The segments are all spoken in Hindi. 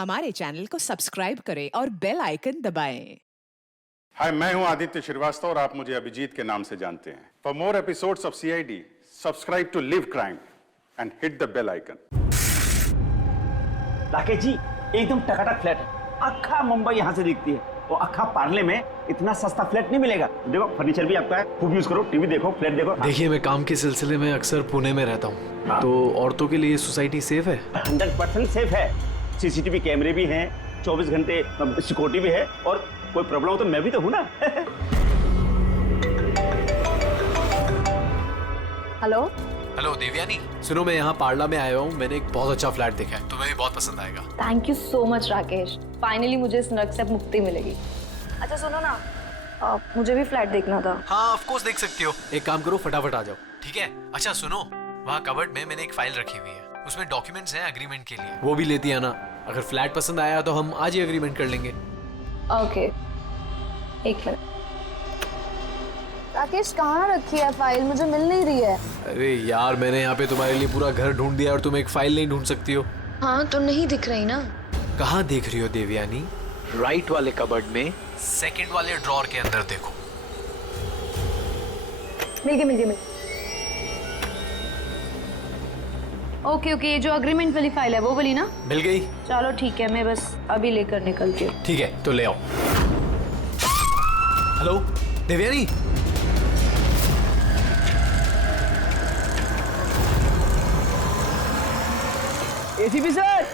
हमारे चैनल को सब्सक्राइब करें और बेल आइकन दबाएं। हाय, मैं हूं आदित्य श्रीवास्तव और आप मुझे अभिजीत के नाम से जानते हैं। For more episodes of CID, subscribe to Liv crime and hit the bell icon. Rakesh ji, एकदम टकाटक फ्लैट है। अक्खा मुंबई यहाँ से दिखती है और अक्खा पार्ले में इतना सस्ता फ्लैट नहीं मिलेगा। देखो फर्नीचर भी आपका है, खूब यूज करो, टीवी देखो, फ्लैट देखो। देखिए, मैं काम के सिलसिले में अक्सर पुणे में रहता हूँ, तो औरतों के लिए सोसाइटी सेफ है? 100% सेफ है। सीसीटीवी कैमरे भी हैं, 24 घंटे सिक्योरिटी भी है, और कोई प्रॉब्लम हो तो मैं भी तो हूँ ना। हेलो हेलो देवयानी, सुनो मैं यहाँ पार्ला में आया हूँ। मैंने एक बहुत अच्छा फ्लैट देखा है, तुम्हें भी बहुत पसंद आएगा। Thank you so much Rakesh, finally मुझे इस नर्क से मुक्ति मिलेगी। अच्छा सुनो ना, मुझे भी फ्लैट देखना था। हाँ ऑफ कोर्स देख सकती हो। एक काम करो, फटाफट आ जाओ, ठीक है? अच्छा सुनो, वहाँ कबर्ड में मैंने एक फाइल रखी हुई है, उसमें डॉक्यूमेंट्स हैं एग्रीमेंट के लिए, वो भी लेती आना। अगर फ्लैट पसंद आया तो हम आज ही एग्रीमेंट कर लेंगे। ओके, एक मिनट। राकेश कहाँ रखी है फाइल, मुझे मिल नहीं रही है। अरे यार, मैंने यहाँ पे तुम्हारे लिए पूरा घर ढूंढ दिया और तुम एक फाइल नहीं ढूंढ सकती हो? हाँ तो नहीं दिख रही ना। कहाँ देख रही हो देवयानी? राइट वाले कबर्ड में सेकंड वाले ड्रॉर के अंदर देखो। मिल गई। ओके, ये जो अग्रीमेंट वाली फाइल है वो वाली ना? मिल गई? चलो ठीक है, मैं बस अभी लेकर निकलती हूँ। ठीक है, तो ले आओ। Hello Devyani, ACP sir,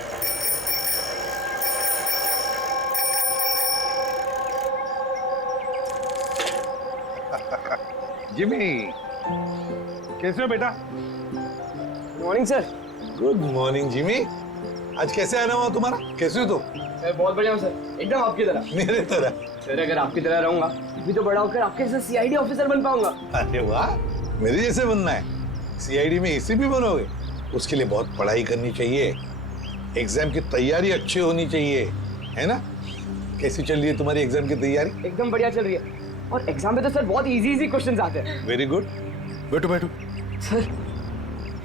Jimmy, कैसे हो बेटा? Morning sir. Good morning Jimmy. आज कैसे आना हुआ तुम्हारा? कैसे हो तुम? मैं बहुत बढ़िया हूँ सर, एकदम आपकी तरह। मेरे तरह? सर अगर आपकी तरह रहूंगा भी तो बड़ा होकर आपके जैसे सीआईडी ऑफिसर बन पाऊंगा। अरे वाह, मेरे जैसे बनना है? सीआईडी में एसीपी बनोगे? उसके लिए बहुत पढ़ाई करनी चाहिए, एग्जाम की तैयारी अच्छी होनी चाहिए, है ना? कैसी चल रही है तुम्हारी एग्जाम की तैयारी? एकदम बढ़िया चल रही है, और एग्जाम में तो सर बहुत इजी क्वेश्चंस आते हैं। वेरी गुड, बैठो बैठो। सर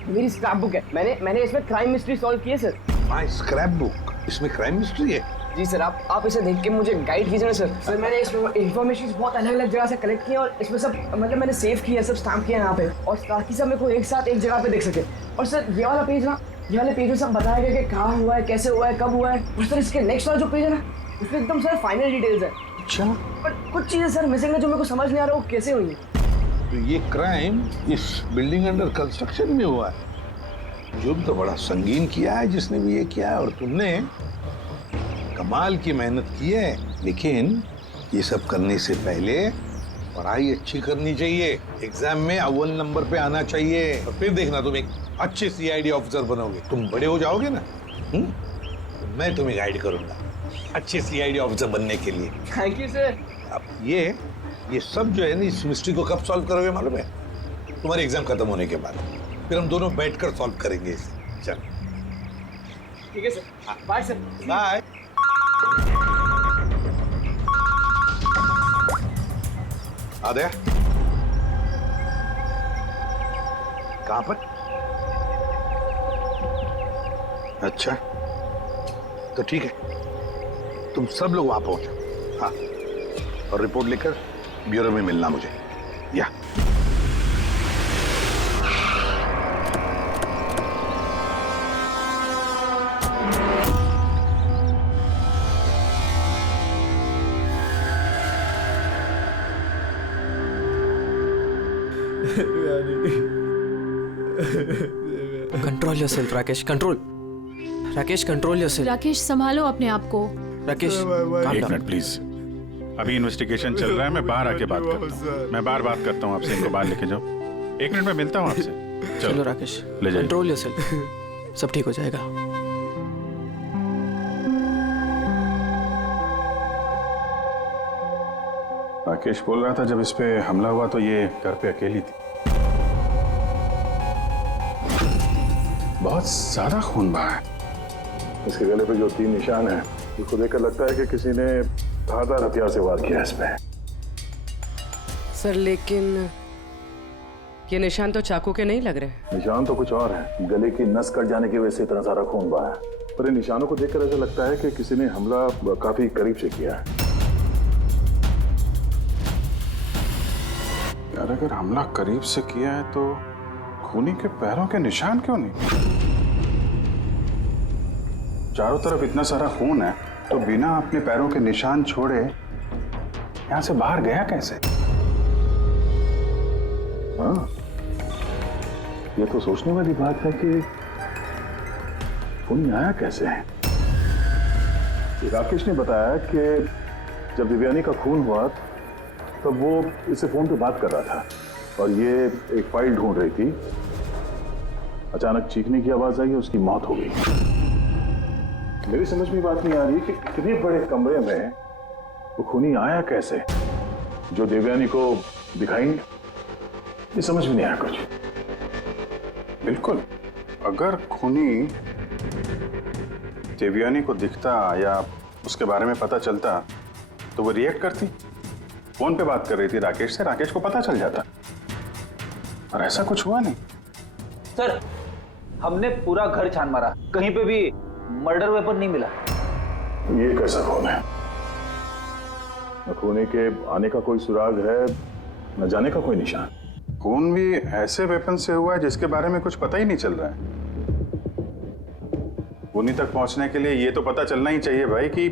मेरी स्क्रैप बुक है, मैंने इसमें क्राइम मिस्ट्री सॉल्व की है सर। माय स्क्रैप बुक, इसमें क्राइम मिस्ट्री है? जी सर, आप इसे देख के मुझे गाइड कीजिए ना सर। सर मैंने इसमें इन्फॉर्मेशन बहुत अलग अलग जगह से कलेक्ट की है, और इसमें सब मतलब मैंने सेव किया, सब स्टैम्प किया यहाँ पे, और ताकि सब मेरे को एक साथ एक जगह पे देख सके। और सर ये वाला पेज ना, ये वाले पेज में सब बताया गया कि कहाँ हुआ है, कैसे हुआ है, कब हुआ है। और सर इसके नेक्स्ट वाला जो पेज है ना, उसमें एकदम सर फाइनल डिटेल्स है। अच्छा, पर कुछ चीजें सर मिसिंग है जो मेरे को समझ नहीं आ रहा वो कैसे हुई है। तो ये क्राइम इस बिल्डिंग अंडर कंस्ट्रक्शन में हुआ है। जुर्म तो बड़ा संगीन किया है जिसने भी ये किया है, और तुमने कमाल की मेहनत की है। लेकिन ये सब करने से पहले पढ़ाई अच्छी करनी चाहिए, एग्जाम में अव्वल नंबर पे आना चाहिए, और फिर देखना तुम एक अच्छे सीआईडी ऑफिसर बनोगे। तुम बड़े हो जाओगे ना, तो मैं तुम्हें गाइड करूंगा अच्छे सीआईडी ऑफिसर बनने के लिए। Thank you sir. अब ये सब जो है ना, इस मिस्ट्री को कब सॉल्व करोगे मालूम है? तुम्हारे एग्जाम खत्म होने के बाद, फिर हम दोनों बैठकर सॉल्व करेंगे इसे। चल ठीक है सर, बाय सर। बाय। आ गया? कहां पर? अच्छा तो ठीक है, तुम सब लोग वहां पहुंचो। हाँ, और रिपोर्ट लेकर ब्यूरो में मिलना मुझे। या control yourself Rakesh, control. Rakesh control yourself. Rakesh संभालो अपने आप को। राकेश एक मिनट प्लीज, अभी इन्वेस्टिगेशन चल रहा है, मैं बाहर आके बात करता हूँ। मैं बाहर बात करता हूँ आपसे, इनको बाहर लेके जाओ। एक मिनट में मिलता हूँ आपसे। चलो राकेश, ले जाइए। कंट्रोल योरसेल्फ, सब ठीक हो जाएगा। राकेश बोल रहा था जब इस पे हमला हुआ तो ये घर पे अकेली थी। बहुत ज्यादा खून बहा है। इसके गले पे जो 3 निशान हैं, उसको देखकर लगता है कि किसी ने धारदार हथियार से वार किया इस पे। सर लेकिन ये निशान तो चाकू के नहीं लग रहे। निशान तो कुछ और है। गले की नस कट जाने की वजह से इतना सारा खून बहा है। पर इन निशानों को देखकर ऐसा लगता है कि किसी ने हमला काफी करीब से किया है। यार अगर हमला करीब से किया है तो खूनी के पैरों के निशान क्यों नहीं? चारों तरफ इतना सारा खून है तो बिना अपने पैरों के निशान छोड़े यहां से बाहर गया कैसे? हाँ, ये तो सोचने वाली बात है कि खूनी आया कैसे है। राकेश ने बताया कि जब दिव्यानी का खून हुआ तब वो इससे फोन पे बात कर रहा था और ये एक फाइल ढूंढ रही थी। अचानक चीखने की आवाज आई, उसकी मौत हो गई। मेरी समझ में बात नहीं आ रही कि इतने बड़े कमरे में वो खूनी आया कैसे जो देवयानी को दिखाई नहीं। ये समझ में नहीं आया कुछ। बिल्कुल, अगर खूनी देवयानी को दिखता या उसके बारे में पता चलता तो वो रिएक्ट करती। फोन पे बात कर रही थी राकेश से, राकेश को पता चल जाता। और ऐसा कुछ हुआ नहीं। सर, हमने पूरा घर छान मारा, कहीं पे भी मर्डर वेपन नहीं मिला। ये कैसा खून है? न खूनी के आने का कोई सुराग है, न जाने का कोई निशान। खून भी ऐसे वेपन से हुआ है जिसके बारे में कुछ पता ही नहीं चल रहा है। खूनी तक पहुंचने के लिए ये तो पता चलना ही चाहिए भाई कि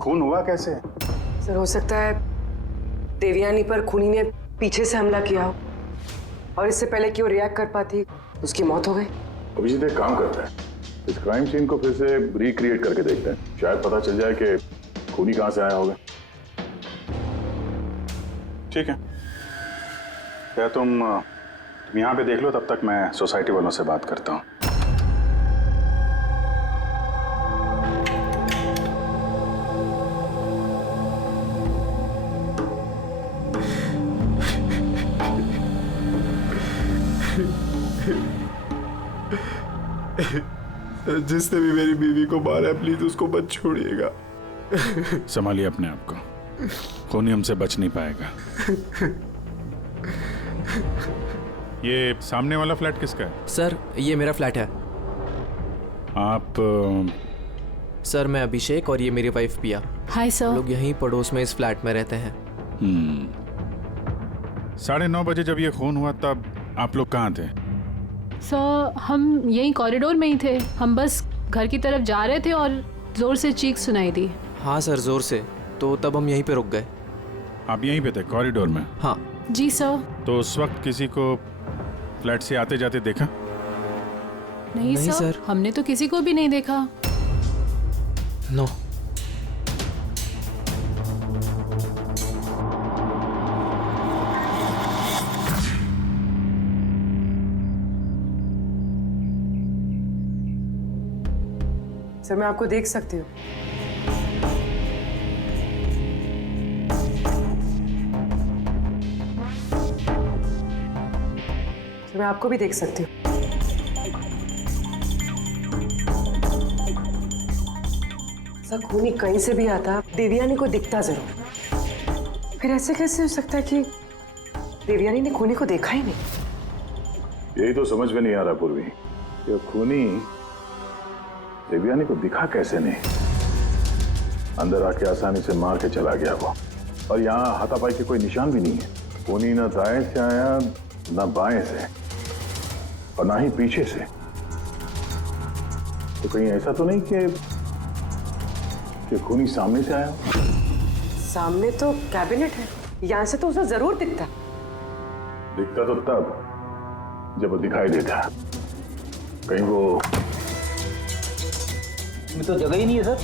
खून हुआ कैसे। सर, हो सकता है देवयानी पर खूनी ने पीछे से हमला किया हो और इससे पहले कि वो रिएक्ट कर पाती उसकी मौत हो गई। अभिजीत एक काम करते हैं, इस क्राइम सीन को फिर से रिक्रिएट करके देखते हैं, शायद पता चल जाए कि खूनी कहां से आया होगा। ठीक है, क्या तुम यहाँ पे देख लो, तब तक मैं सोसाइटी वालों से बात करता हूँ। जिसने भी मेरी बीवी को मारा है प्लीज उसको मत छोड़िएगा। संभालिए अपने आप को, खूनी हमसे बच नहीं पाएगा। ये सामने वाला फ्लैट किसका है? सर, ये मेरा फ्लैट है। आप सर, मैं अभिषेक और ये मेरी वाइफ पिया। Hi sir. लोग यहीं पड़ोस में इस फ्लैट में रहते हैं। 9:30 बजे जब ये खून हुआ तब आप लोग कहाँ थे? सर, हम यहीं कॉरिडोर में ही थे। हम बस घर की तरफ जा रहे थे और जोर से चीख सुनाई दी। हाँ सर, जोर से। तो तब हम यहीं पे रुक गए। आप यहीं पे थे कॉरिडोर में? हाँ जी सर। तो उस वक्त किसी को फ्लैट से आते जाते देखा? नहीं सर, हमने तो किसी को भी नहीं देखा। नो। सर, मैं आपको देख सकती हूँ। सर, मैं आपको भी देख सकती हूँ। सर, खूनी कहीं से भी आता देवयानी को दिखता जरूर। फिर ऐसे कैसे हो सकता है कि देवयानी ने खूनी को देखा ही नहीं? यही तो समझ में नहीं आ रहा पूर्वी, ये खूनी देवयानी को दिखा कैसे नहीं? अंदर आके आसानी से मार के चला गया वो, और यहाँ हाथापाई के कोई निशान भी नहीं है। खूनी ना दाएं से आया ना बाएं से और ना ही पीछे से। तो कहीं ऐसा तो नहीं कि खूनी सामने से आया? सामने तो कैबिनेट है, यहाँ से तो उसे जरूर दिखता। दिखता तो तब जब वो दिखाई देता। कहीं वो इसमें तो जगह ही नहीं है सर।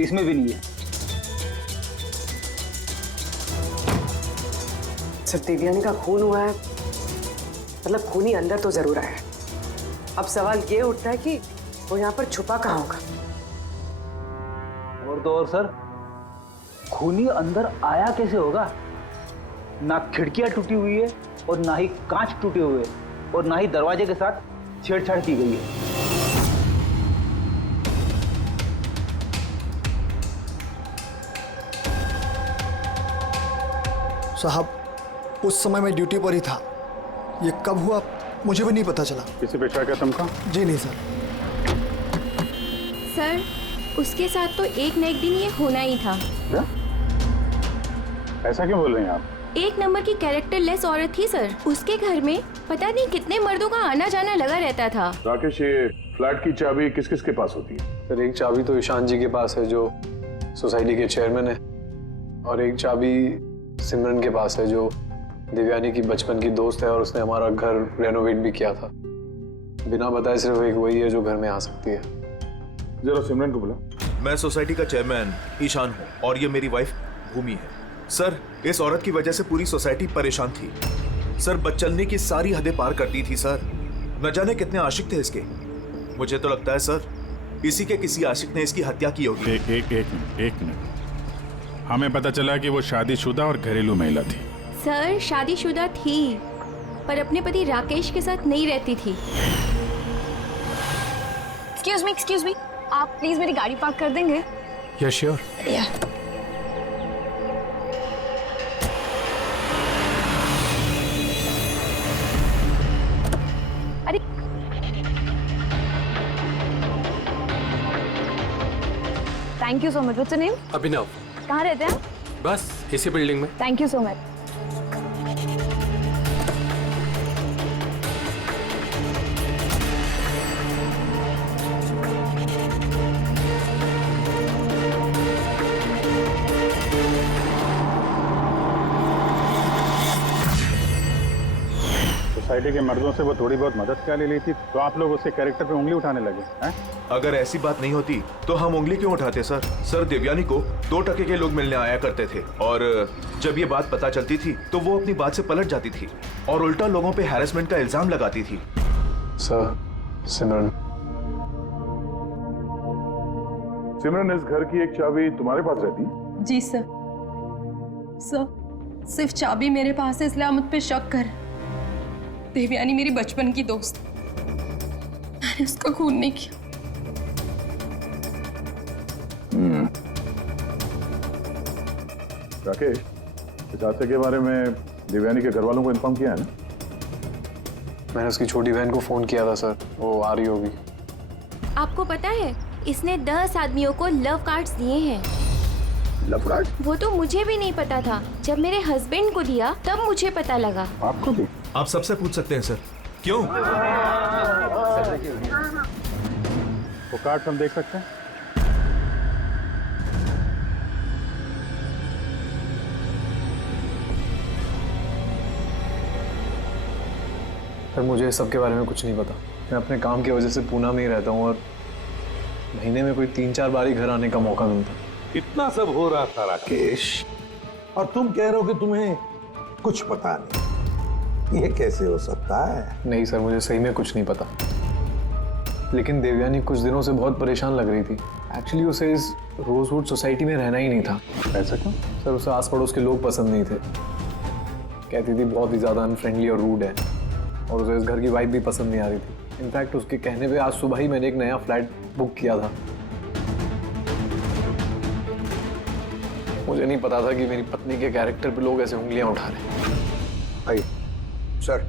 इसमें भी नहीं है। सर, देवयानी का खून हुआ है, मतलब खूनी अंदर तो जरूर आया है। अब सवाल ये उठता है कि वो यहाँ पर छुपा कहाँ होगा। और तो और सर, खूनी अंदर आया कैसे होगा? ना खिड़कियां टूटी हुई है और ना ही कांच टूटे हुए और ना ही दरवाजे के साथ छेड़छाड़ की गई है। साहब, उस समय मैं ड्यूटी पर ही था। ये कब हुआ मुझे भी नहीं पता चला। किसी पे शक है तुमको? जी नहीं सर। सर, उसके साथ तो एक न एक दिन ये होना ही था। क्या? ऐसा क्यों बोल रही हैं आप? एक नंबर की कैरेक्टरलेस औरत थी सर। उसके घर में पता नहीं कितने मर्दों का आना जाना लगा रहता था। राकेश, ये फ्लैट की चाबी किस किस के पास होती है? सर, एक चाबी तो ईशान जी के पास है जो सोसाइटी के चेयरमैन है, और एक चाबी सिमरन के पास है जो देवयानी की बचपन की दोस्त है और उसने हमारा घर रेनोवेट भी किया था। बिना बताए सिर्फ एक वही है जो घर में आ सकती है। जरा सिमरन को बुला। मैं सोसाइटी का चेयरमैन ईशान हूँ और ये मेरी वाइफ भूमि है। सर, इस औरत की वजह से पूरी सोसाइटी परेशान थी। सर, बदचलने की सारी हदें पार करती थी सर। न जाने कितने आशिक थे इसके। मुझे तो लगता है सर, इसी के किसी आशिक ने इसकी हत्या की होगी। एक मिनट। हमें पता चला कि वो शादीशुदा और घरेलू महिला थी। सर, शादीशुदा थी पर अपने पति राकेश के साथ नहीं रहती थी। एक्सक्यूज मी, आप प्लीज मेरी गाड़ी पार्क कर देंगे? Yes sure. अरे thank you so much. What's your name? Abhinav. कहाँ रहते हैं? बस इसी बिल्डिंग में। Thank you so much. Society के मर्दों से वो थोड़ी बहुत मदद क्या ले ली थी, तो आप लोग उसके कैरेक्टर पे उंगली उठाने लगे हैं? अगर ऐसी बात नहीं होती तो हम उंगली क्यों उठाते सर? सर, देवयानी को 2 टके के लोग मिलने आया करते थे और जब ये बात पता चलती थी तो वो अपनी बात से पलट जाती थी और उल्टा लोगों पे हैरेसमेंट का इल्जाम लगाती थी। सर, सिमरन इस घर की एक चाबी तुम्हारे पास रहती? जी सर। सिर्फ चाबी मेरे पास है, इसलिए आप मुझ पे शक कर। देवयानी मेरी बचपन की दोस्त, मैंने उसका खून नहीं किया। राकेश, इस हादसे के बारे में देवयानी के घर वालों को इन्फॉर्म किया है ना? मैंने उसकी छोटी बहन को फोन किया था सर, वो आ रही होगी। आपको पता है इसने 10 आदमियों को लव कार्ड्स दिए हैं। Love card? वो तो मुझे भी नहीं पता था। जब मेरे हस्बैंड को दिया तब मुझे पता लगा। आपको भी? आप सबसे पूछ सकते हैं सर। क्यों? वो कार्ड हम देख सकते हैं? सर, मुझे इस सब के बारे में कुछ नहीं पता। मैं अपने काम की वजह से पूना में ही रहता हूँ और महीने में कोई 3-4 बार ही घर आने का मौका मिलता। इतना सब हो रहा था राकेश, और तुम कह रहे हो कि तुम्हें कुछ पता नहीं। ये कैसे हो सकता है? नहीं सर, मुझे सही में कुछ नहीं पता। लेकिन देवयानी कुछ दिनों से बहुत परेशान लग रही थी। एक्चुअली उसे इस रोजवुड सोसाइटी में रहना ही नहीं था। ऐसा क्यों? सर, उसे आस पड़ोस के लोग पसंद नहीं थे। कहती थी बहुत ही ज़्यादा अनफ्रेंडली और रूड है, और उसे इस घर की वाइब भी पसंद नहीं आ रही थी। इनफैक्ट उसके कहने पे आज सुबह ही मैंने एक नया फ्लैट बुक किया था। मुझे नहीं पता था कि मेरी पत्नी के कैरेक्टर पे लोग ऐसे उंगलियां उठा रहे हैं। आइए सर,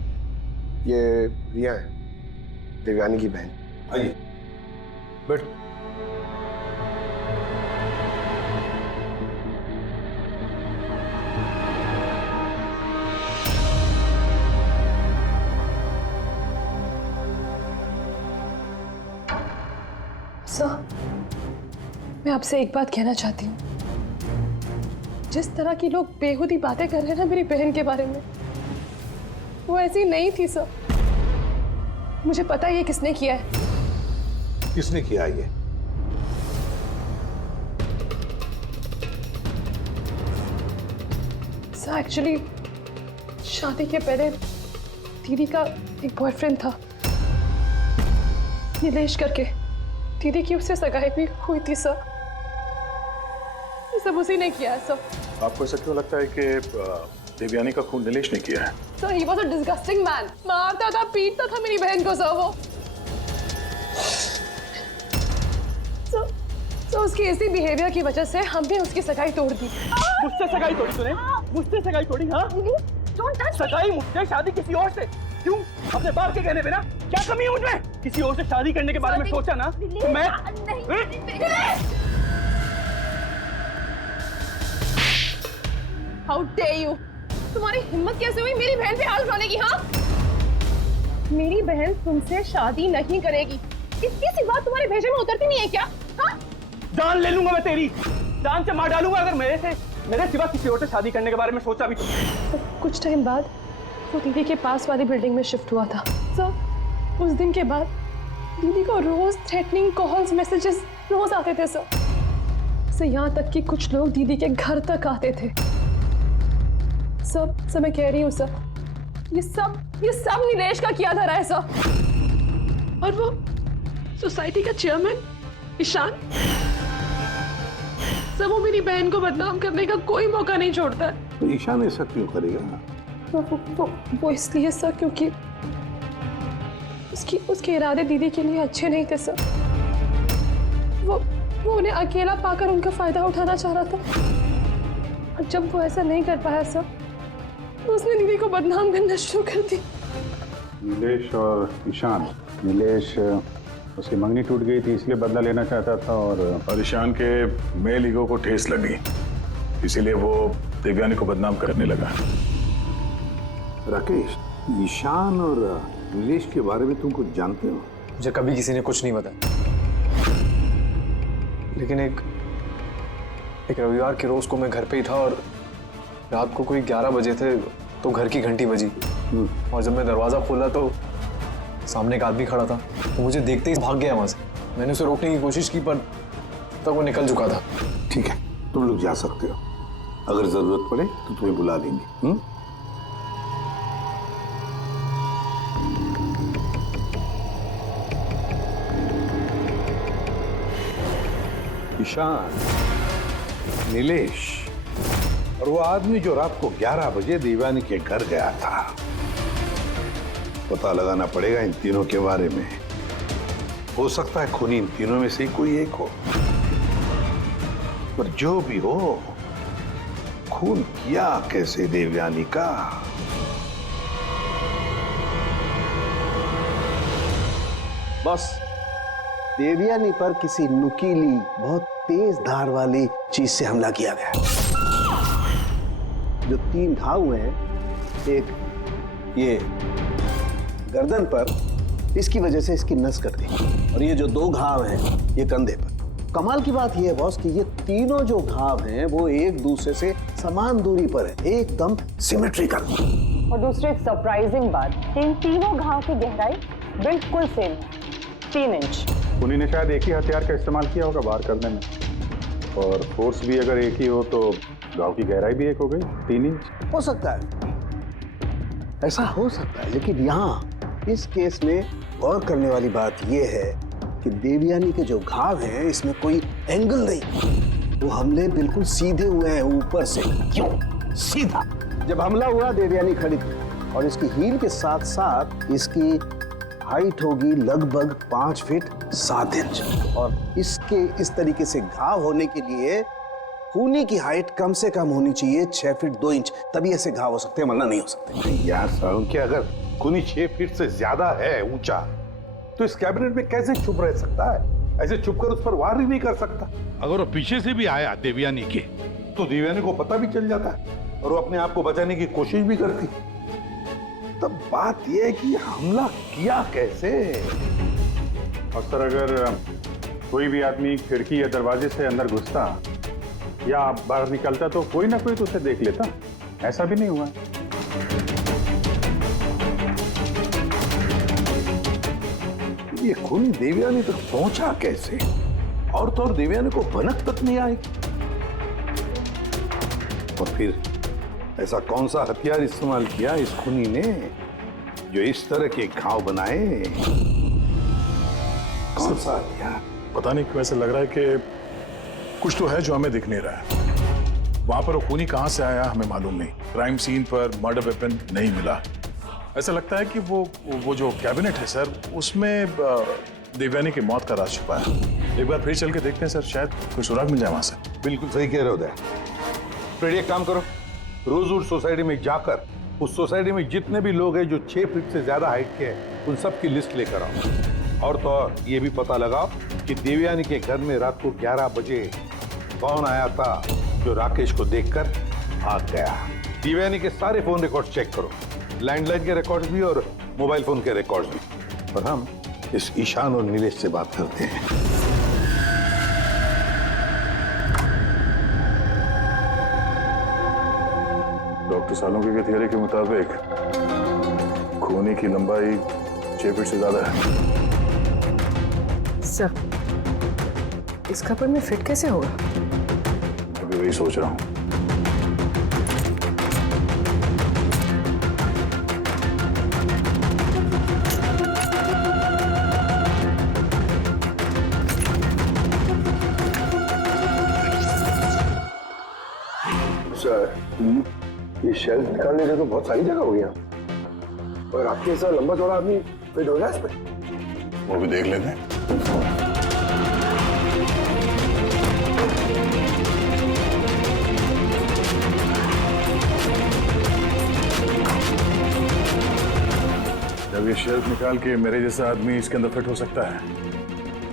ये रिया है, देवयानी की बहन। आइए बैठ। सर, मैं आपसे एक बात कहना चाहती हूँ। जिस तरह की लोग बेहुदी बातें कर रहे हैं ना मेरी बहन के बारे में, वो ऐसी नहीं थी सर। मुझे पता है ये किसने किया है। किसने किया ये? सर, एक्चुअली शादी के पहले दीदी का एक बॉयफ्रेंड था, नीलेश करके। दीदी की उससे सगाई भी हुई थी सर। ये सब उसी ने किया है सर। आपको ऐसा क्यों लगता है कि देवयानी का खून नीलेश ने किया है? Sir, he was a disgusting man। मारता था, पीटता था मेरी बहन को सर। वो सर, उसकी इसी बिहेवियर की वजह से हमने उसकी सगाई तोड़ दी। मुझसे सगाई तोड़ी तूने? मुझसे सगाई तोड़ी? हाँ, सगाई मुझसे, शादी किसी और से। क्यों? अपने बाप के कहने पे ना, क्या कमी है मुझमें? किसी और से शादी करने के बारे में सोचा ना तो मैं हाउ डेयर यू! तुम्हारी हिम्मत कैसे हुई मेरी बहन पे हाथ उठाने की? हाँ, मेरी बहन तुमसे शादी नहीं करेगी। इतनी सी बात तुम्हारे भेजे में उतरती नहीं है क्या? हाँ, जान ले लूंगा मैं तेरी, जान से मार डालूंगा अगर मेरे सिवा किसी और से शादी करने के बारे में सोचा भी तो। कुछ टाइम बाद वो दीदी के पास वाली बिल्डिंग में शिफ्ट हुआ था सर। उस दिन के बाद दीदी को रोज थ्रेटनिंग कॉल्स, मैसेजेस रोज आते थे सर। यहाँ तक कि कुछ लोग दीदी के घर तक आते थे। सब मैं कह रही हूँ सर, ये सब नीलेश का किया धरा है सर। और वो सोसाइटी का चेयरमैन ईशान, सब वो मेरी बहन को बदनाम करने का कोई मौका नहीं छोड़ता है। तो ईशान ऐसा क्यों करेगा? वो इसलिए सर क्योंकि उसके इरादे दीदी के लिए अच्छे नहीं थे सर। वो उन्हें अकेला पाकर उनका फायदा उठाना चाह रहा था। और जब वो ऐसा नहीं कर पाया सर, तो उसने दीदी को बदनाम करना शुरू कर दी। नीलेश और ईशान, नीलेश उसकी मंगनी टूट गई थी इसलिए बदला लेना चाहता था, और ईशान के मेल ईगो को ठेस लगी, इसीलिए वो देवयानी को बदनाम करने लगा। राकेश, ईशान और नीलेश के बारे में तुम कुछ जानते हो? मुझे कभी किसी ने कुछ नहीं बताया, लेकिन एक रविवार के रोज को मैं घर पे ही था और रात को कोई 11 बजे थे तो घर की घंटी बजी। और जब मैं दरवाजा खोला तो सामने एक आदमी खड़ा था। वो मुझे देखते ही भाग गया वहां से। मैंने उसे रोकने की कोशिश की पर तब वो निकल चुका था। ठीक है, तुम लोग जा सकते हो। अगर जरूरत पड़े तो तुम्हें बुला लेंगे। ईशान, नीलेश और वो आदमी जो रात को 11 बजे देवयानी के घर गया था, पता लगाना पड़ेगा इन तीनों के बारे में। हो सकता है खूनी इन तीनों में से कोई एक हो, पर जो भी हो, खून किया कैसे देवयानी का? बस देवयानी पर किसी नुकीली, बहुत तेज धार वाली चीज से हमला किया गया। जो 3 घाव हुए हैं, एक ये गर्दन पर, इसकी वजह से इसकी नस कट गई, और ये जो 2 घाव हैं ये कंधे पर। कमाल की बात ये है बॉस कि ये तीनों जो घाव हैं वो एक दूसरे से समान दूरी पर है, एकदम सिमेट्रिकल। और दूसरी एक सरप्राइजिंग बात, इन तीनों घाव की गहराई बिल्कुल सेम है, 3 इंच। खूनी ने शायद एक ही हथियार का इस्तेमाल किया होगा वार करने में, और फोर्स भी अगर एक ही हो तो घाव की गहराई भी एक हो गई, 3 इंच। हो सकता है, ऐसा हो सकता है, लेकिन यहाँ इस केस में गौर करने वाली बात यह है कि देवयानी के जो घाव हैं इसमें कोई एंगल नहीं, वो हमले बिल्कुल सीधे हुए हैं ऊपर से। क्यों सीधा? जब हमला हुआ देवयानी खड़ी थी, और इसकी हील के साथ साथ इसकी हाइट होगी लगभग 5 फीट 7 इंच, और इसके इस तरीके से घाव होने के लिए खूनी की हाइट कम से कम होनी चाहिए 6 फीट 2 इंच, तभी ऐसे घाव हो सकते हैं, वरना नहीं हो सकते। यार साहब, क्या अगर खूनी 6 फीट से ज्यादा है ऊंचा, तो इस कैबिनेट में कैसे चुप रह सकता है? ऐसे चुप कर उस पर वार ही नहीं कर सकता। अगर वो पीछे से भी आया देवयानी के, तो देवयानी को पता भी चल जाता और वो अपने आप को बचाने की कोशिश भी करती। तब बात यह है कि हमला किया कैसे? और सर, अगर कोई भी आदमी खिड़की या दरवाजे से अंदर घुसता या बाहर निकलता तो कोई ना कोई तो उसे देख लेता, ऐसा भी नहीं हुआ। ये खूनी देवयानी तक पहुंचा कैसे? और तो और देवयानी को भनक तक नहीं आएगी। और फिर ऐसा कौन सा हथियार इस्तेमाल किया इस खूनी ने जो इस तरह के घाव बनाए? कौन सा हथियार? पता नहीं क्यों ऐसा लग रहा है कि कुछ तो है जो हमें दिख नहीं रहा है। वहां पर वो खूनी कहां से आया हमें मालूम नहीं। क्राइम सीन पर मर्डर वेपन नहीं मिला। ऐसा लगता है कि वो जो कैबिनेट है सर, उसमें देवयानी की मौत का राज छुपा है। एक बार फिर चल के देखते हैं सर, शायद कोई सुराग मिल जाए वहां से। बिल्कुल सही कह रहे हो दया। फिर एक काम करो, रोजवुड सोसाइटी में जाकर उस सोसाइटी में जितने भी लोग हैं जो 6 फीट से ज्यादा हाइट के हैं, उन सब की लिस्ट लेकर आओ। और तो और ये भी पता लगाओ कि देवयानी के घर में रात को 11 बजे कौन आया था जो राकेश को देखकर भाग गया। देवयानी के सारे फोन रिकॉर्ड चेक करो, लैंडलाइन के रिकॉर्ड्स भी और मोबाइल फोन के रिकॉर्ड्स भी। और हम इस ईशान और नीलेश से बात करते हैं। डॉक्टर सालोंकी की थियरी के मुताबिक खूनी की लंबाई 6 फीट से ज्यादा है। सर, इस कपड़े में फिट कैसे होगा? अभी वही सोच रहा हूँ। सर, ये शेल्फ निकालने से तो बहुत सारी जगह हो गया, और आपके ऐसा लंबा चौड़ा आदमी फिट हो गया इस पे? वो भी देख लेते हैं। जब ये शेल्फ निकाल के मेरे जैसा आदमी इसके अंदर फिट हो सकता है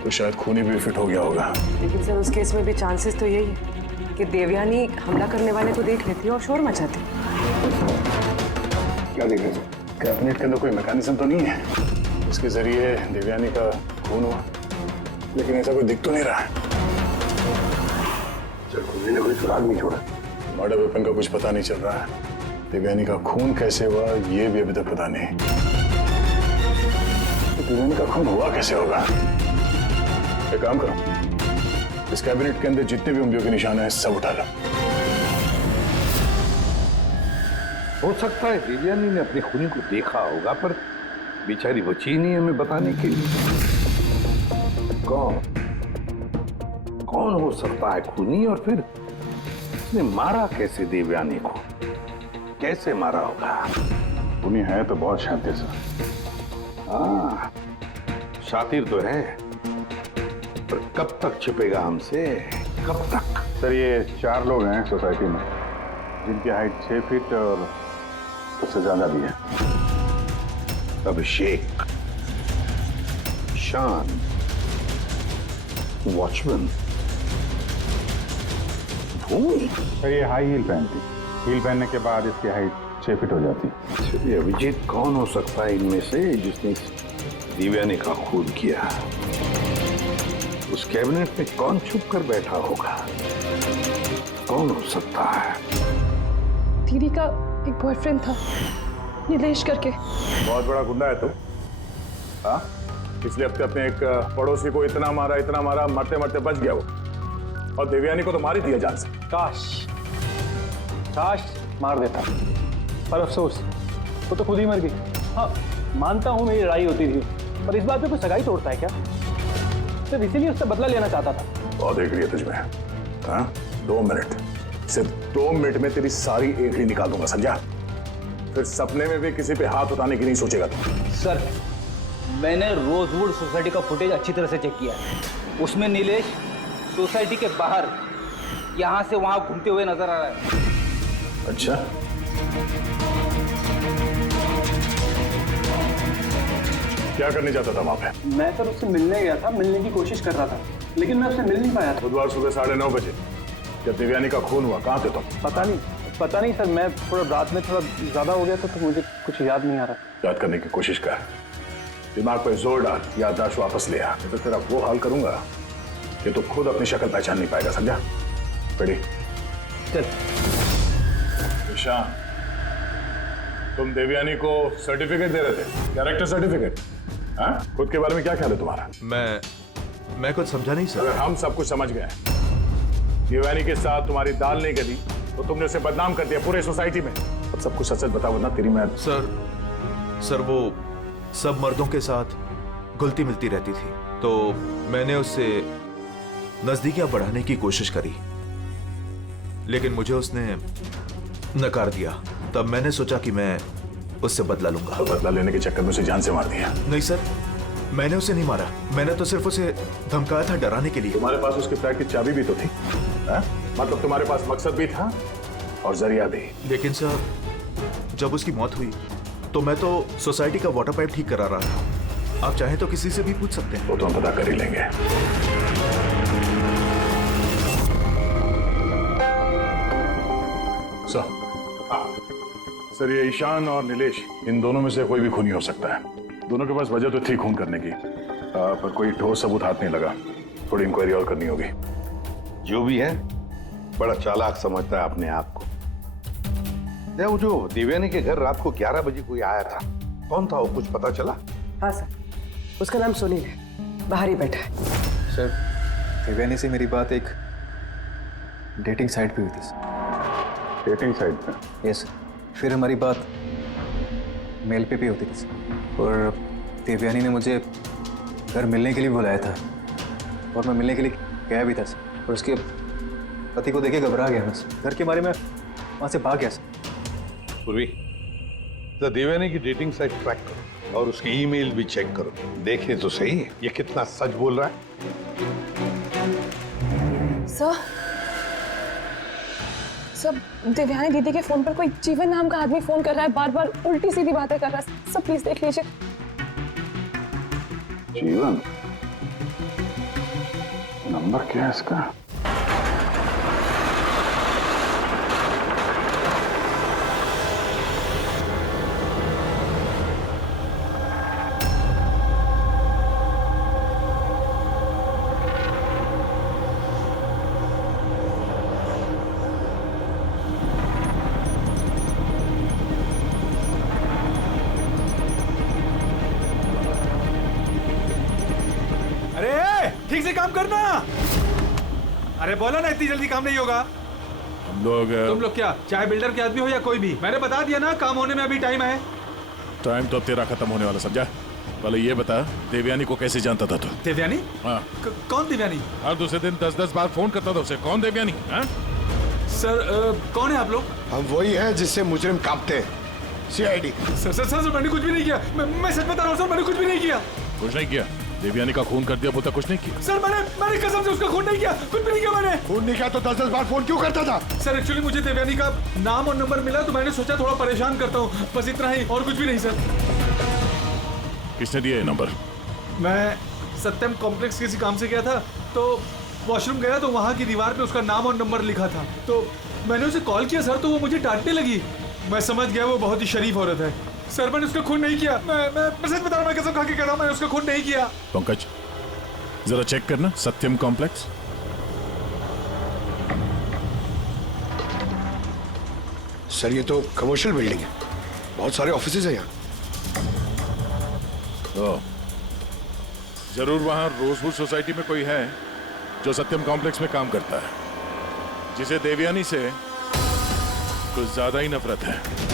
तो शायद खूनी भी फिट हो गया होगा। लेकिन सर, उस केस में भी चांसेस तो यही है कि देवयानी हमला करने वाले को देख लेती और शोर मचाती। क्या देख रहे? कैबिनेट के अंदर कोई मैकेनिज्म तो नहीं है इसके जरिए देवयानी का खून हुआ, लेकिन ऐसा कोई दिख तो नहीं रहा है। खूनी ने कोई सुराग नहीं छोड़ा। मर्डर वेपन का कुछ पता नहीं चल रहा है। देवयानी का खून कैसे हुआ ये भी अभी तक पता नहीं। तो देवयानी का खून हुआ कैसे होगा? एक काम करो, इस कैबिनेट के अंदर जितने भी उंगलियों के निशान हैं सब उठा लो। हो सकता है देवयानी ने अपने खूनी को देखा होगा, पर बेचारी बची नहीं हमें बताने के लिए। कौन हो सकता है खूनी, और फिर उसने मारा कैसे देवयानी को? कैसे मारा होगा? खूनी है तो बहुत शातिर सर। हाँ, शातिर तो है, पर कब तक छिपेगा हमसे? कब तक? सर, ये 4 लोग हैं सोसाइटी में जिनकी हाइट 6 फीट और उससे ज्यादा भी है। अभिषेक, ईशान, वॉचमैन, भूमि। सर, ये हाई हील पहनती। हील पहनने के बाद इसकी हाइट 6 फीट हो जाती। अभिजीत कौन हो सकता है इनमें से जिसने देवयानी का खून किया? उस कैबिनेट में कौन छुप कर बैठा होगा? कौन हो सकता है? दीदी का एक बॉयफ्रेंड था, नीलेश करके। बहुत बड़ा गुंडा है तुम। हाँ, पिछले हफ्ते अपने एक पड़ोसी को इतना मारा, मरते मरते बच गया वो, और देवयानी को तो मार ही दिया जान से। काश मार देता, पर अफसोस वो तो खुद ही मर गई। हाँ, मानता हूँ मेरी लड़ाई होती थी, पर इस बात पे कोई सगाई तोड़ता है क्या? सिर्फ इसीलिए उससे बदला लेना चाहता था। बहुत एकड़ी है तुझमें। हाँ, 2 मिनट, सिर्फ 2 मिनट में तेरी सारी एकड़ी निकाल दूंगा, समझा? फिर सपने में भी किसी पे हाथ उठाने की नहीं सोचेगा तू। सर, मैंने रोजवुड सोसाइटी का फुटेज अच्छी तरह से चेक किया है। उसमें नीलेश सोसाइटी के बाहर यहाँ से वहाँ घूमते हुए नजर आ रहा है। अच्छा, क्या करने जाता था वहाँ पे? मैं सर उससे मिलने गया था, मिलने की कोशिश कर रहा था, लेकिन मैं उससे मिल नहीं पाया था। बुधवार सुबह 9:30 बजे जब देवयानी का खून हुआ, कहाँ थे तुम? पता नहीं सर, मैं थोड़ा रात में थोड़ा ज्यादा हो गया था तो मुझे कुछ याद नहीं आ रहा। याद करने की कोशिश कर, दिमाग पे जोर डाल, याददाश्त वापस ले आ, नहीं तो तेरा वो हाल करूंगा कि तू खुद अपनी शक्ल पहचान नहीं पाएगा, समझा? रेडी? चल। ईशान, तुम देवयानी को सर्टिफिकेट दे रहे थे, कैरेक्टर सर्टिफिकेट। हाँ, खुद के बारे में क्या ख्याल है तुम्हारा? मैं कुछ समझा नहीं सर। अगर हम सब कुछ समझ गए, देवयानी के साथ तुम्हारी दाल नहीं गली तो तुमने उसे बदनाम कर दिया पूरे सोसाइटी में। अब सब कुछ सच सच बता, वरना तेरी मैं। सर वो सब मर्दों के साथ घुलती मिलती रहती थी, तो मैंने उससे नजदीकियां बढ़ाने की कोशिश करी, लेकिन मुझे उसने नकार दिया। तब मैंने सोचा कि मैं उससे बदला लूंगा। तो बदला लेने के चक्कर में उसे जान से मार दिया? नहीं सर, मैंने उसे नहीं मारा, मैंने तो सिर्फ उसे धमकाया था, डराने के लिए। तुम्हारे पास उसके फ्लैट की चाबी भी तो थी, मतलब तुम्हारे पास मकसद भी था और जरिया भी। लेकिन सर, जब उसकी मौत हुई तो मैं तो सोसाइटी का वाटर पाइप ठीक करा रहा था। आप चाहें तो किसी से भी पूछ सकते हैं। वो तो हम पता कर ही लेंगे। सर ये ईशान और नीलेश, इन दोनों में से कोई भी खूनी हो सकता है। दोनों के पास वजह तो थी खून करने की, पर कोई ठोस सबूत हाथ नहीं लगा। थोड़ी इंक्वायरी और करनी होगी। जो भी है बड़ा चालाक समझता है अपने आप को। वो जो देवयानी के घर रात को 11 बजे कोई आया था, कौन था वो, कुछ पता चला? हाँ सर, उसका नाम सुनील है, बाहर ही बैठा है। सर देवयानी से मेरी बात एक डेटिंग साइट पे हुई थी सर। डेटिंग साइट पे? Yes sir. फिर हमारी बात मेल पे भी होती थी सर। और देवयानी ने मुझे घर मिलने के लिए बुलाया था और मैं मिलने के लिए गया भी था सर। और उसके पति को देखे घबरा गया मैं सर। घर के बारे में वहाँ से भाग गया सर। पूर्वी, तो देवयानी की डेटिंग साइट ट्रैक करो और उसकी ईमेल भी चेक करो। देखे तो सही ये कितना सच बोल रहा है। सर देवयानी दीदी के फोन पर कोई जीवन नाम का आदमी फोन कर रहा है, बार बार उल्टी सीधी बातें कर रहा है। सब प्लीज देख लीजिए। जीवन? नंबर क्या है इसका? ठीक से काम करना। अरे बोला ना, इतनी जल्दी काम नहीं होगा। हम लोग तुम लोग क्या, चाहे बिल्डर के आदमी हो या कोई भी, मैंने बता दिया ना, काम होने में अभी टाइम है। टाइम तो अब तेरा खत्म होने वाला, समझा? पहले ये बता, देवयानी को कैसे जानता था तू? देवयानी? हाँ। कौन देवयानी? हर दूसरे दिन 10-10 बार फोन करता था उसे। कौन देवयानी? हाँ? सर कौन है आप लोग? हम वही है जिससे मुजरिम कांपते हैं, CID। सर मैंने कुछ भी नहीं किया। मैं सच बता रहा हूँ सर, मैंने कुछ भी नहीं किया। कुछ नहीं किया? देवयानी का खून कर दिया, वो तक कुछ नहीं किया? सर मैंने कसम से उसका खून नहीं किया, कुछ भी नहीं किया मैंने। खून नहीं किया तो 10-10 बार फोन क्यों करता था? सर एक्चुअली मुझे देवयानी का नाम और नंबर मिला तो मैंने सोचा थोड़ा परेशान करता हूँ, बस इतना ही, और कुछ भी नहीं सर। किसने दिया ये नंबर? मैं सत्यम कॉम्प्लेक्स किसी काम से गया था, तो वॉशरूम गया तो वहाँ की दीवार पे उसका नाम और नंबर लिखा था, तो मैंने उसे कॉल किया सर, तो वो मुझे डांटने लगी। मैं समझ गया वो बहुत ही शरीफ औरत है। सर मैंने उसका खून नहीं किया। मैं सच बता रहा हूँ, मैं कसम खा के कह रहा हूँ, मैंने उसका खून नहीं किया। पंकज जरा चेक करना, सत्यम कॉम्प्लेक्स। सर ये तो कमर्शियल बिल्डिंग है, बहुत सारे ऑफिसेज हैं यहाँ। जरूर वहां रोजवुड सोसाइटी में कोई है जो सत्यम कॉम्प्लेक्स में काम करता है, जिसे देवयानी से कुछ ज्यादा ही नफरत है।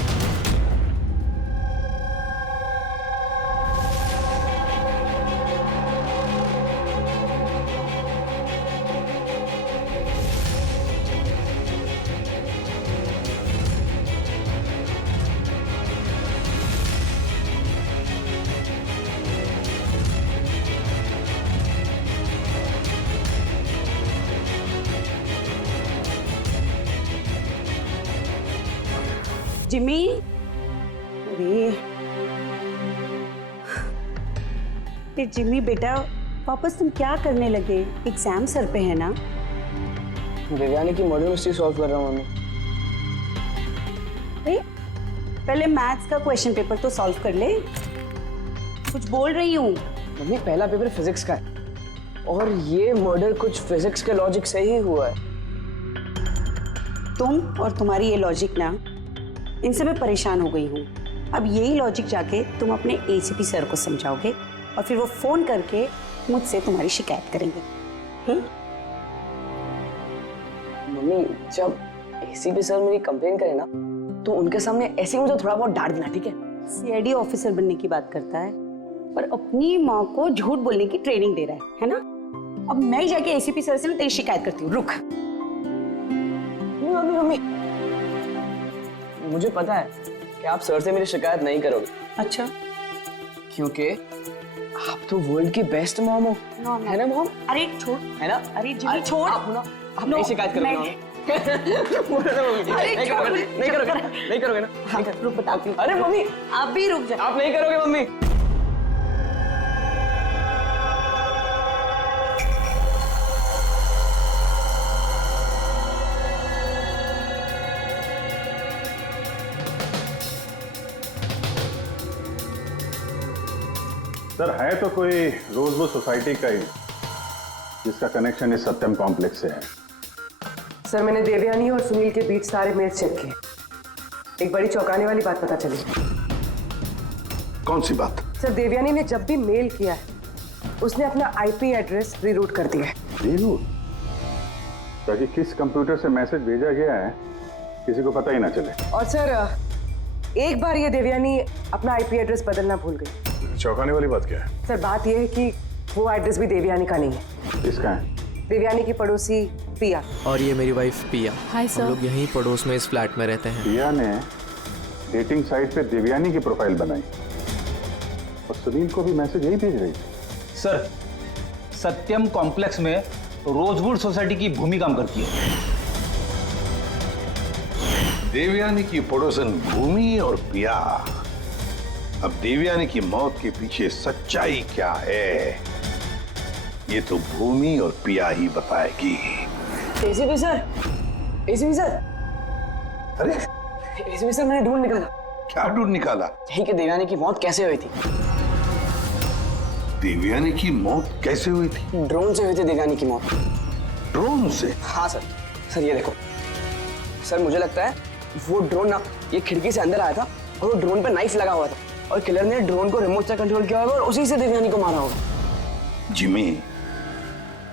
जिमी, अरे जिमी बेटा, वापस तुम क्या करने लगे? एग्जाम सर पे है ना? देवयानी की मर्डर मिस्ट्री सॉल्व कर रहा हूँ मम्मी। पहले मैथ्स का क्वेश्चन पेपर तो सॉल्व कर ले। कुछ बोल रही हूँ मम्मी, पहला पेपर फिजिक्स का है और ये मर्डर कुछ फिजिक्स के लॉजिक से ही हुआ है। तुम और तुम्हारी ये लॉजिक ना, इनसे मैं परेशान हो गई हूँ। अब यही लॉजिक जाके तुम अपने ACP सर को समझाओगे और फिर वो फोन करके मुझसे तुम्हारी शिकायत करेंगे। मम्मी, जब ACP सर मेरी कंप्लेन करे ना, तो उनके सामने ऐसे ही मुझे थोड़ा बहुत डांट देना, ठीक है? CID ऑफिसर बनने की बात करता है पर अपनी माँ को झूठ बोलने की ट्रेनिंग दे रहा है ना? अब मैं ही जाके ACP सर से तेरी शिकायत करती हूँ। रुक। मम्मी, मुझे पता है कि आप सर से मेरी शिकायत नहीं करोगे। अच्छा? क्योंकि आप तो वर्ल्ड की बेस्ट मॉम हो, है ना मॉम? अरे छोड़, है ना? अरे जिमी छोड़। आप हो ना, आप नहीं शिकायत करोगे? नहीं करोगे ना? हाँ, रुक बताती हूँ। अरे मम्मी, आप भी रुक जाओ। आप नहीं करोगे मम्मी? सर है तो कोई रोजवुड सोसाइटी का ही जिसका कनेक्शन इस सत्यम कॉम्प्लेक्स से है। सर मैंने देवयानी और सुनील के बीच सारे मेल चेक किए। एक बड़ी चौंकाने वाली बात पता चली। कौन सी बात? सर देवयानी ने जब भी मेल किया है उसने अपना आईपी एड्रेस रीरूट कर दिया है। रीरूट? ताकि किस कंप्यूटर से मैसेज भेजा गया है किसी को पता ही ना चले। और सर एक बार ये देवयानी अपना आईपी एड्रेस बदलना भूल गई। चौंकाने वाली बात क्या है? सर बात यह है कि वो एड्रेस भी देवयानी का नहीं है। किसका है? देवयानी की पड़ोसी पिया। और ये मेरी वाइफ पिया। Hi sir. हम लोग यहीं पड़ोस में इस फ्लैट में रहते हैं। पिया ने डेटिंग साइट पे देवयानी की प्रोफाइल बनाई और सुनील को भी मैसेज यही भेज रही थी। सर सत्यम कॉम्प्लेक्स में रोजवुड सोसाइटी की भूमि काम करती है। देवयानी की पड़ोसन भूमि और पिया। अब देवयानी की मौत के पीछे सच्चाई क्या है ये तो भूमि और पिया ही बताएगी। एसीपी सर, एसीपी सर, अरे एसीपी सर मैंने ढूंढ निकाला। क्या ढूंढ निकाला? यही कि देवयानी की मौत कैसे हुई थी। देवयानी की मौत कैसे हुई थी? ड्रोन से हुई थी देवयानी की मौत। ड्रोन से? हाँ सर। सर ये देखो सर, मुझे लगता है वो ड्रोन ना ये खिड़की से अंदर आया था और वो ड्रोन पे नाइफ लगा हुआ था और किलर ने ड्रोन को रिमोट से कंट्रोल किया होगा और उसी से देवयानी को मारा होगा। जिमी,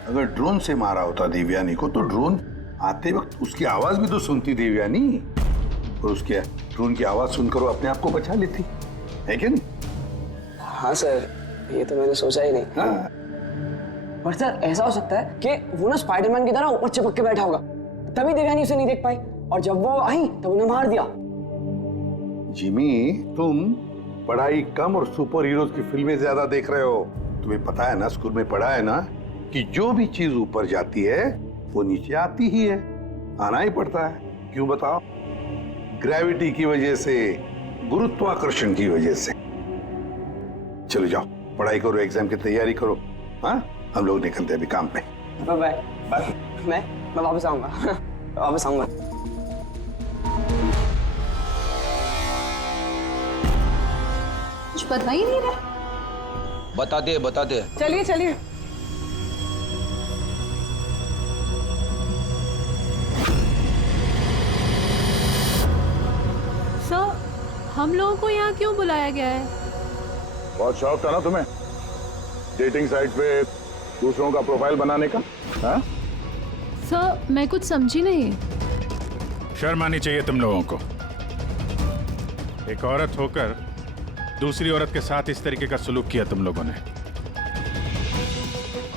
अगर ड्रोन से मारा होता देवयानी को तो ड्रोन आते वक्त उसकी आवाज भी तो सुनती देवयानी और उसके ड्रोन की आवाज सुनकर वो अपने आप को बचा लेती है क्या नहीं? हाँ सर, ये तो मैंने सोचा ही नहीं। हाँ। पर सर ऐसा हो सकता है कि वो ना स्पाइडरमैन की तरह ऊपर चिपक के बैठा होगा, तभी देवयानी उसे नहीं देख पाई और जब वो आई तब उन्हें मार दिया। जिमी, तुम पढ़ाई कम और सुपर हीरोज की फिल्में ज्यादा देख रहे हो। तुम्हें पता है ना, स्कूल में पढ़ा है ना कि जो भी चीज ऊपर जाती है वो नीचे आती ही है, आना ही पड़ता है। क्यों बताओ? ग्रेविटी की वजह से, गुरुत्वाकर्षण की वजह से। चलो जाओ पढ़ाई करो, एग्जाम की तैयारी करो। हाँ, हम लोग निकलते हैं अभी काम पे। Bye bye. मैं वापस आऊंगा। वापस आऊंगा। कुछ पता ही नहीं रहा। बता दे। चलिए चलिए। सर हम लोगों को यहाँ क्यों बुलाया गया है? बहुत शौक था ना तुम्हें डेटिंग साइट पे दूसरों का प्रोफाइल बनाने का? हाँ? सर मैं कुछ समझी नहीं। शर्म आनी चाहिए तुम लोगों को। एक औरत होकर दूसरी औरत के साथ इस तरीके का सलूक किया तुम लोगों ने।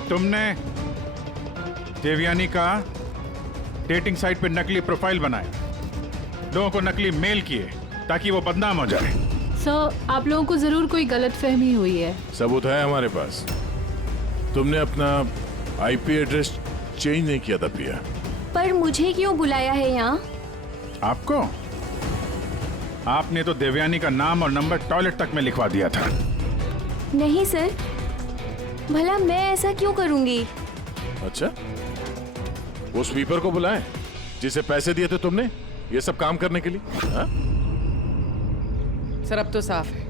तुमने देवयानी का डेटिंग साइट पे नकली प्रोफाइल बनाया, लोगों को नकली मेल किए ताकि वो बदनाम हो जाए। सर आप लोगों को जरूर कोई गलतफहमी हुई है। सबूत है हमारे पास। तुमने अपना आईपी एड्रेस चेंज नहीं किया था पिया। पर मुझे क्यों बुलाया है यहाँ? आपको? आपने तो देवयानी का नाम और नंबर टॉयलेट तक में लिखवा दिया था। नहीं सर, भला मैं ऐसा क्यों करूंगी? अच्छा, वो स्वीपर को बुलाएं जिसे पैसे दिए थे तुमने ये सब काम करने के लिए? हाँ? सर अब तो साफ है,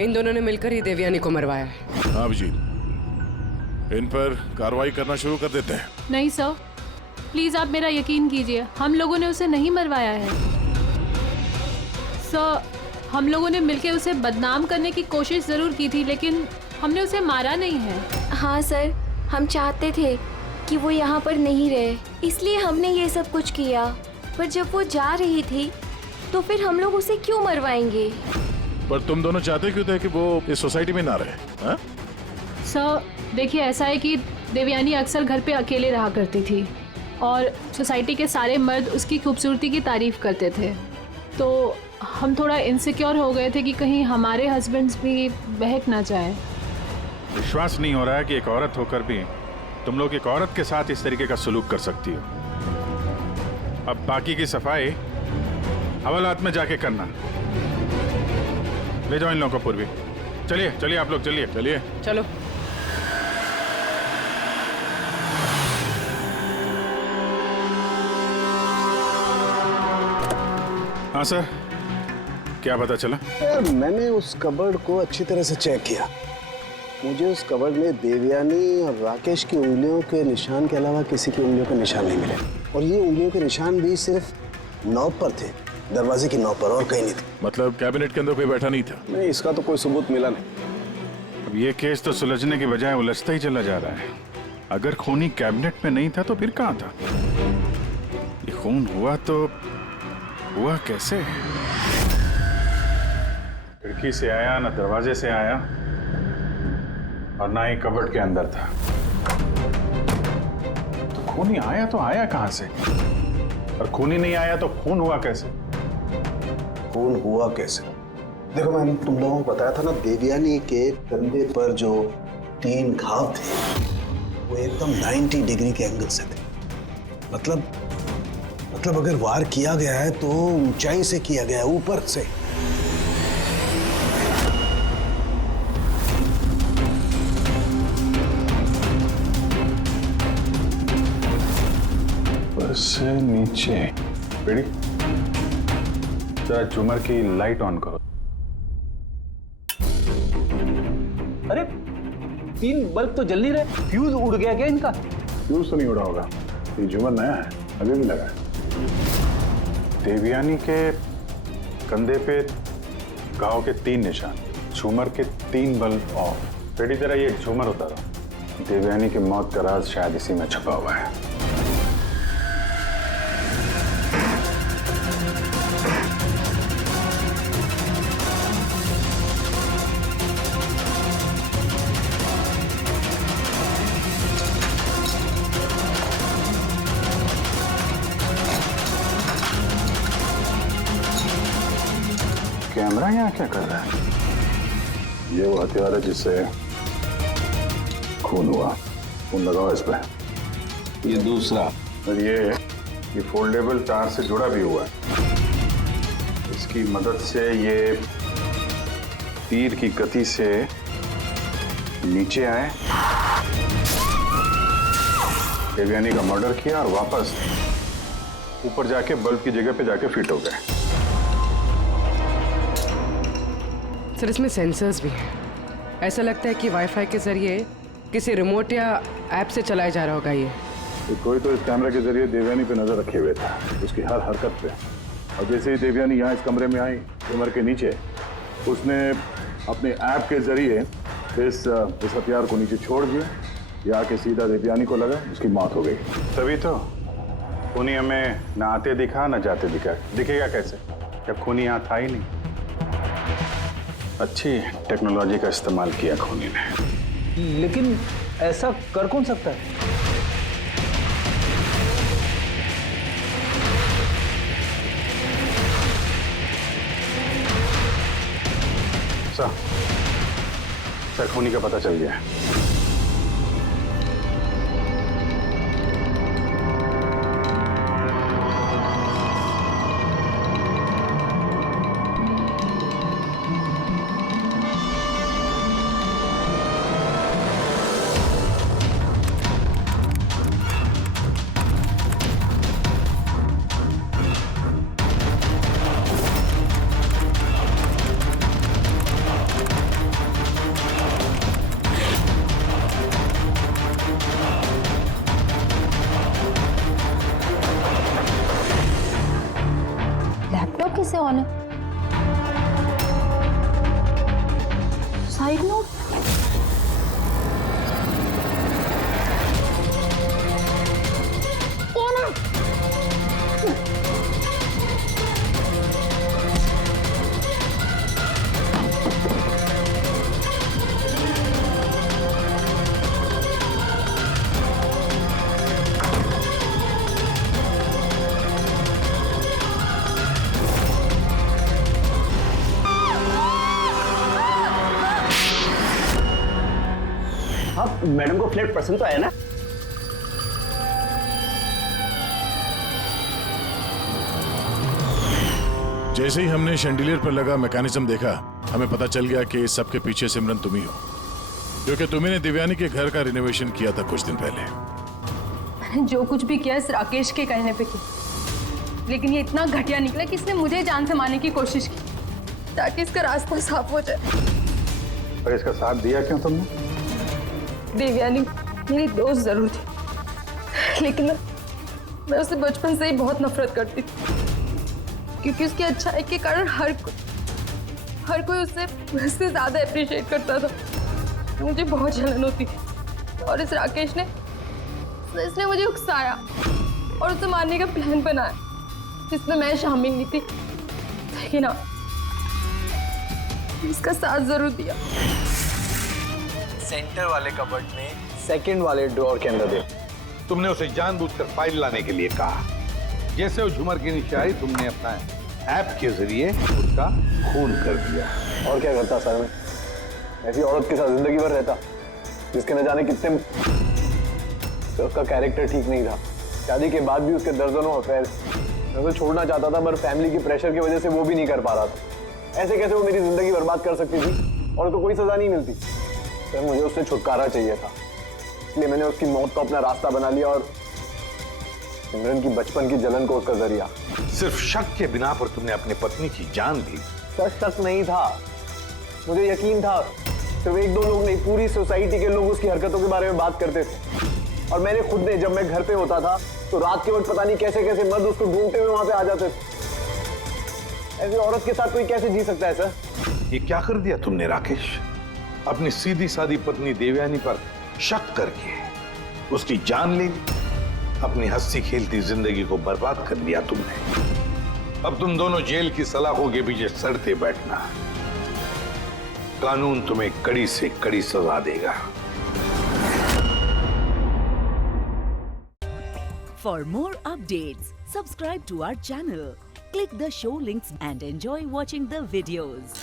इन दोनों ने मिलकर ही देवयानी को मरवाया है। हाँ अभिजीत, इन पर कार्रवाई करना शुरू कर देते हैं। नहीं सर, प्लीज आप मेरा यकीन कीजिए, हम लोगों ने उसे नहीं मरवाया है। सर हम लोगों ने मिलकर उसे बदनाम करने की कोशिश जरूर की थी, लेकिन हमने उसे मारा नहीं है। हाँ सर, हम चाहते थे कि वो यहाँ पर नहीं रहे, इसलिए हमने ये सब कुछ किया। पर जब वो जा रही थी तो फिर हम लोग उसे क्यों मरवाएंगे? पर तुम दोनों चाहते क्यों थे कि वो इस सोसाइटी में ना रहे? हाँ? सर देखिए, ऐसा है कि देवयानी अक्सर घर पे अकेले रहा करती थी और सोसाइटी के सारे मर्द उसकी खूबसूरती की तारीफ करते थे, तो हम थोड़ा इनसिक्योर हो गए थे कि कहीं हमारे हस्बैंड्स भी बहक ना जाए। विश्वास नहीं हो रहा है कि एक औरत होकर भी तुम लोग एक औरत के साथ इस तरीके का सलूक कर सकती हो। अब बाकी की सफाई हवालात में जाके करना। ले जाओ इन लोगों को पूर्वी। चलिए चलिए आप लोग, चलिए चलिए। चलो। हाँ सर, क्या पता चला? यार मैंने उस कबर्ड को अच्छी तरह से चेक किया। मुझे उस कबर्ड में देवयानी और राकेश की उंगलियों के निशान के अलावा किसी की उंगलियों के निशान नहीं मिले। और ये उंगलियों के निशान भी सिर्फ नॉब पर थे, दरवाजे की नॉब पर, और कहीं नहीं थे। मतलब कैबिनेट के अंदर कोई बैठा नहीं था? नहीं, इसका तो कोई सबूत मिला नहीं। अब ये केस तो सुलझने की बजाय उलझता ही चला जा रहा है। अगर खूनी कैबिनेट में नहीं था तो फिर कहाँ था? ये खून हुआ तो हुआ कैसे? खिड़की से आया, ना दरवाजे से आया, और ना ही कबर्ड के अंदर था। तो खूनी आया तो आया कहां से? और खूनी नहीं आया तो खून हुआ कैसे? खून हुआ कैसे? देखो, मैंने तुम लोगों को बताया था ना, देवयानी के कंधे पर जो 3 घाव थे वो एकदम 90 डिग्री के एंगल से थे। मतलब अगर वार किया गया है तो ऊंचाई से किया गया है, ऊपर से। ऊपर से नीचे। बेड़ी, जरा झूमर की लाइट ऑन करो। अरे 3 बल्ब तो जल नहीं रहे, फ्यूज उड़ गया क्या इनका? फ्यूज तो नहीं उड़ा होगा, ये झूमर नया है, अभी भी लगा है। देवयानी के कंधे पे घाव के 3 निशान, झूमर के 3 बल्ब ऑफ। बेटी जरा ये झूमर उतारो। देवयानी की मौत का राज शायद इसी में छुपा हुआ है। कैमरा यहाँ क्या कर रहा है? ये वो हथियार है जिससे खून हुआ। खून लगाओ इस पे। ये दूसरा, और ये फोल्डेबल तार से जुड़ा भी हुआ है। इसकी मदद से ये तीर की गति से नीचे आए, देवयानी का मर्डर किया और वापस ऊपर जाके बल्ब की जगह पे जाके फिट हो गए। सर, इसमें सेंसर्स भी हैं। ऐसा लगता है कि वाईफाई के जरिए किसी रिमोट या ऐप से चलाया जा रहा होगा ये। तो कोई तो इस कैमरे के जरिए देवयानी पे नजर रखे हुए था, उसकी हर हरकत पे। और जैसे ही देवयानी यहाँ इस कमरे में आई, कमर के नीचे, उसने अपने ऐप के जरिए इस हथियार को नीचे छोड़ दिया। ये आके सीधा देवयानी को लगा, उसकी मौत हो गई। तभी तो खूनी हमें न आते दिखा न जाते दिखा। दिखेगा कैसे जब खूनी यहाँ था ही नहीं? अच्छी टेक्नोलॉजी का इस्तेमाल किया खूनी ने। लेकिन ऐसा कर कौन सकता है? सर, खूनी का पता चल गया। कैसे ऑन है? Side note? कौन है? मैडम को फ्लैट पसंद तो आया ना? जैसे ही हमने शैंडिलियर पर लगा मैकेनिज्म देखा, हमें पता चल गया कि इस सब के पीछे सिमरन तुम ही हो, क्योंकि तुम्ही ने दिव्यानी के घर का रिनोवेशन किया था कुछ दिन पहले। मैंने जो कुछ भी किया इस राकेश के कहने पे किया, लेकिन ये इतना घटिया निकला कि इसने मुझे जान से मारने की कोशिश की ताकि इसका रास्ता साफ हो जाए। पर इसका साथ दिया क्यों तुमने? देवयानी मेरी दोस्त जरूर थी, लेकिन मैं उससे बचपन से ही बहुत नफरत करती थी, क्योंकि उसकी अच्छाई के कारण हर कोई उससे ज्यादा अप्रिशिएट करता था। मुझे बहुत जलन होती थी और इस राकेश ने इसने मुझे उकसाया और उसे मारने का प्लान बनाया, जिसमें मैं शामिल नहीं थी, लेकिन हाँ, इसका साथ जरूर दिया। सेंटर वाले कबर्ड में सेकंड वाले ड्रॉर के अंदर दे। तुमने उसे जानबूझकर फाइल लाने के लिए कहा। जैसे वो झूमर के नीचे आई, तुमने अपना ऐप के जरिए उसका खून कर दिया। और क्या करता सर मैं? ऐसी औरत के साथ जिंदगी भर रहता, जिसके न जाने कितने, तो उसका कैरेक्टर ठीक नहीं था। शादी के बाद भी उसके दर्जनों अफेयर। मैं उसे छोड़ना चाहता था, पर फैमिली की प्रेशर की वजह से वो भी नहीं कर पा रहा था। ऐसे कैसे वो मेरी जिंदगी बर्बाद कर सकती थी और उसको कोई सजा नहीं मिलती? सर मुझे उससे छुटकारा चाहिए था, इसलिए मैंने उसकी मौत को अपना रास्ता बना लिया और सिमरन की बचपन की जलन को उसका जरिया। सिर्फ शक के बिना पर तुमने अपनी पत्नी की जान ली। सर शक नहीं था, मुझे यकीन था। सिर्फ एक दो लोग नहीं, पूरी सोसाइटी के लोग उसकी हरकतों के बारे में बात करते थे। और मैंने खुद ने, जब मैं घर पे होता था तो रात के वक्त पता नहीं कैसे कैसे मर्द उसको ढूंढते हुए वहां पे आ जाते थे। ऐसी औरत के साथ कोई कैसे जी सकता है सर? ये क्या कर दिया तुमने राकेश? अपनी सीधी सादी पत्नी देवयानी पर शक करके उसकी जान ले ली। अपनी हंसी खेलती जिंदगी को बर्बाद कर लिया तुमने। अब तुम दोनों जेल की सलाखों के पीछे सड़ते बैठना। कानून तुम्हें कड़ी से कड़ी सजा देगा। For more updates, subscribe to our channel, click the show links and enjoy watching the videos.